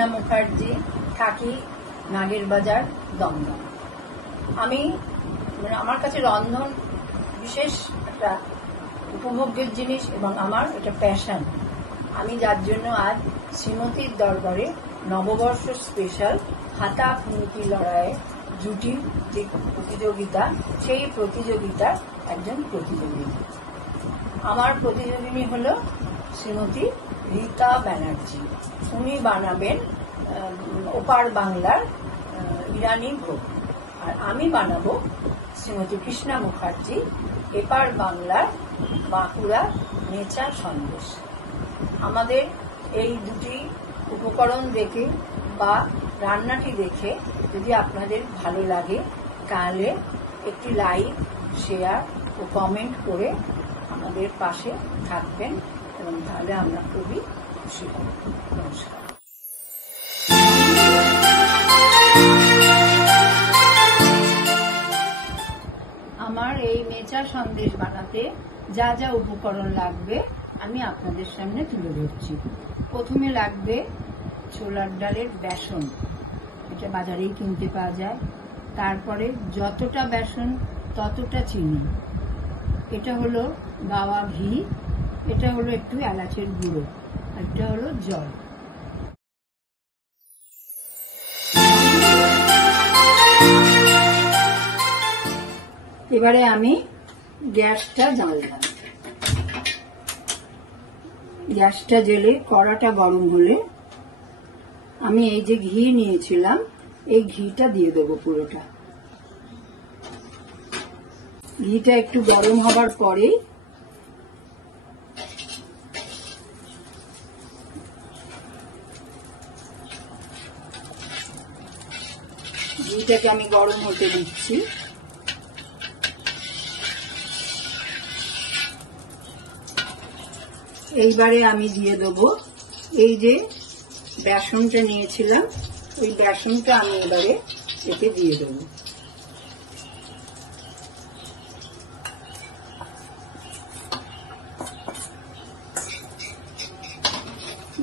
কৃষ্ণা মুখার্জি, থাকি নাগের বাজার, দমদম। আমি আমার কাছে রন্ধন বিশেষ একটা উপভোগ্যের জিনিস এবং আমার এটা প্যাশন। আমি যার জন্য আজ শ্রীমতীর দরবারে নববর্ষ স্পেশাল হাতা খুন্তি লড়াইয়ের জুটি যে প্রতিযোগিতা, সেই প্রতিযোগিতার একজন প্রতিযোগী। আমার প্রতিযোগিনী হল শ্রীমতী রীতা ব্যানার্জি। উনি বানাবেন ওপার বাংলার ইরানি ভোগ, আর আমি বানাবো শ্রীমতী কৃষ্ণা মুখার্জি এপার বাংলার বাঁকুড়া মেচা সন্দেশ। আমাদের এই দুটি উপকরণ দেখে বা রান্নাটি দেখে যদি আপনাদের ভালো লাগে তাহলে একটি লাইক, শেয়ার ও কমেন্ট করে আমাদের পাশে থাকবেন এবং তাহলে আমরা খুবই খুশি হব। নমস্কার। আমার এই মেচা সন্দেশ বানাতে যা যা উপকরণ লাগবে আমি আপনাদের সামনে তুলে ধরছি। প্রথমে লাগবে ছোলার ডালের বেসন, এটা বাজারেই কিনতে পাওয়া যায়। তারপরে যতটা বেসন ততটা চিনি, এটা হলো গাওয়া ঘি, এটা হলো একটু এলাচের গুঁড়ো, আর এটা হলো জল। এবারে আমি গ্যাসটা জ্বাললাম। গ্যাসটা জ্বেলে কড়াটা গরম হলে আমি এই যে ঘি নিয়েছিলাম এই ঘিটা দিয়ে দেবো পুরোটা। ঘিটা একটু গরম হবার পরেই ঘিটাকে আমি গরম হতে দিচ্ছি। এইবারে আমি দিয়ে দেবো এই যে বেসনটা নিয়েছিলাম, ওই বেসনটা আমি এবারে এতে দিয়ে দেবো।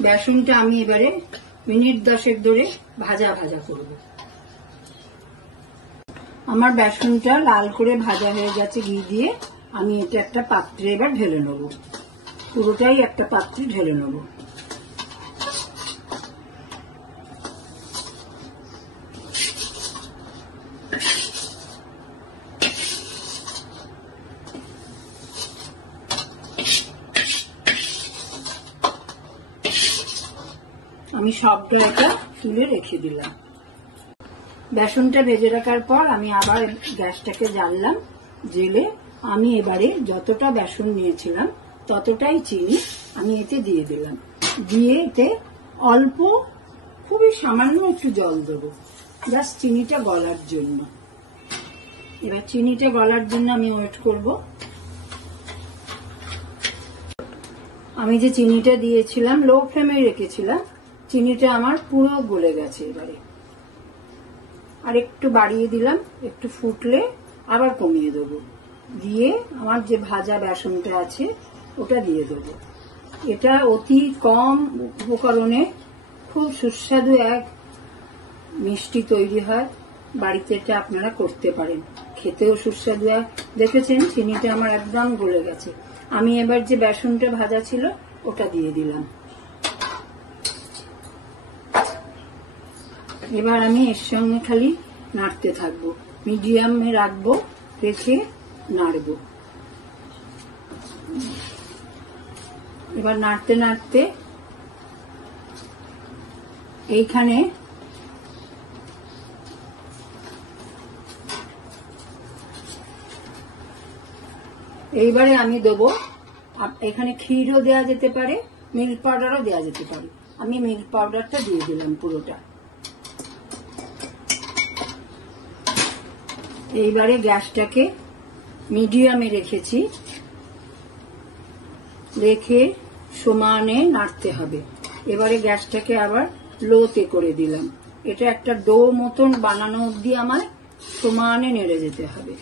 বেসনটা আমি এবারে মিনিট 10 ধরে ভাজা ভাজা করব। আমার বেসনটা লাল করে ভাজা হয়ে গেছে ঘি দিয়ে। আমি এটা একটা পাত্রে এবার ঢেলে নেব, পুরোটাই একটা পাত্রে ঢেলে নেব। আমি সবটা এটা তুলে রেখে দিলাম। বেসনটা ভেজে রাখার পর আমি আবার গ্যাসটাকে জ্বাললাম। জেলে আমি এবারে যতটা বেসন নিয়েছিলাম ততটাই চিনি আমি এতে দিয়ে দিলাম। দিয়ে এতে অল্প, খুবই সামান্য একটু জল দেবো, জাস্ট চিনিটা গলার জন্য। এবার চিনিটা গলার জন্য আমি ওয়েট করব। আমি যে চিনিটা দিয়েছিলাম লো ফ্লেমে রেখেছিলাম, চিনিটা আমার পুরো গলে গেছে। এবারে আর একটু বাড়িয়ে দিলাম, একটু ফুটলে আবার কমিয়ে দেবো। দিয়ে আমার যে ভাজা বেসনটা আছে ওটা দিয়ে দেবো। এটা অতি কম উপকরণে খুব সুস্বাদু এক মিষ্টি তৈরি হয়। বাড়িতে এটা আপনারা করতে পারেন, খেতেও সুস্বাদু হয়। দেখেছেন চিনিটা আমার একদম গলে গেছে। আমি এবার যে বেসনটা ভাজা ছিল ওটা দিয়ে দিলাম। এবার আমি এর সঙ্গে খালি নাড়তে থাকবো, মিডিয়ামে রাখবো, রেখে নাড়বো। এবার নাড়তে নাড়তে এইখানে এইবারে আমি দেবো, এখানে ক্ষীরও দেওয়া যেতে পারে, মিল্ক পাউডারও দেওয়া যেতে পারে। আমি মিল্ক পাউডারটা দিয়ে দিলাম পুরোটা। এইবারে গ্যাসটাকে মিডিয়ামে রেখেছি, রেখে সমানে নাড়তে হবে। এবারে গ্যাসটাকে আবার লোতে করে দিলাম। এটা একটা ডো মতন বানানো অবধি আমার সমানে নেড়ে যেতে হবে।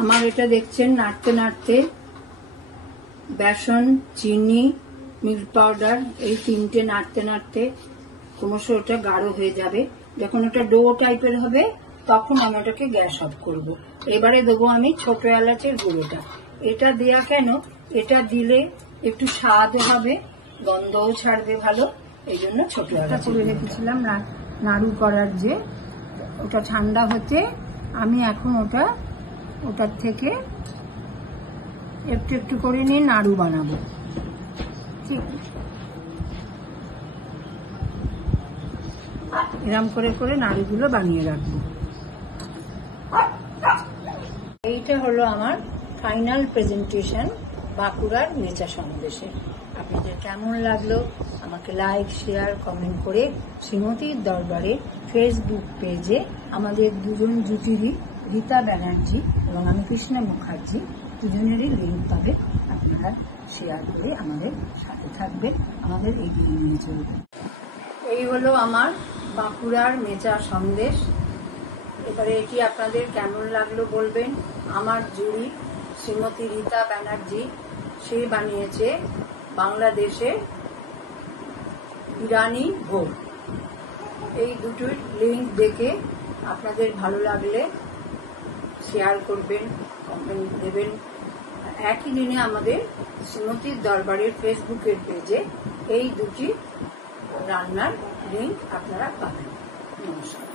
আমার এটা দেখছেন নাড়তে নাড়তে বেসন, চিনি, মিল্ক পাউডার এই তিনটে নাড়তে নাড়তে ক্রমশ ওটা গাঢ় হয়ে যাবে। যখন ওটা ডো টাইপের হবে তখন আমি ওটাকে গ্যাস অফ করব। এবারে দেবো আমি ছোট এলাচের গুঁড়োটা। এটা দেয়া কেন, এটা দিলে একটু স্বাদও হবে, গন্ধও ছাড়বে ভালো, এই জন্য ছোট এলাচ করে রেখেছিলাম নাড়ু করার যে, ওটা ঠান্ডা হতে আমি এখন ওটার থেকে একটু একটু করে নিয়ে নাড়ু বানাবো। ঠিক এরম করে করে নাড়ুগুলো বানিয়ে রাখবো। এইটা হলো আমার ফাইনাল প্রেজেন্টেশন বাঁকুড়ার মেচা সন্দেশে। আপনাদের কেমন লাগলো আমাকে লাইক, শেয়ার, কমেন্ট করে শ্রীমতীর দরবারে ফেসবুক পেজে আমাদের দুজন জুটিরই, রীতা ব্যানার্জি এবং আমি কৃষ্ণা মুখার্জি, দুজনেরই লিঙ্ক পাবে। আপনারা শেয়ার করে আমাদের সাথে থাকবেন, আমাদের এগিয়ে নিয়ে চলবেন। এই হলো আমার বাঁকুড়ার মেচা সন্দেশ। এবারে এটি আপনাদের কেমন লাগলো বলবেন। আমার জুড়ি শ্রীমতী রীতা ব্যানার্জি, সে বানিয়েছে বাংলাদেশে ইরানি ভোগ। এই দুটোর লিঙ্ক দেখে আপনাদের ভালো লাগলে শেয়ার করবেন, কমেন্ট দেবেন। একই দিনে আমাদের শ্রীমতীর দরবারের ফেসবুকের পেজে এই দুটি রান্নার লিঙ্ক আপনারা পাবেন। নমস্কার।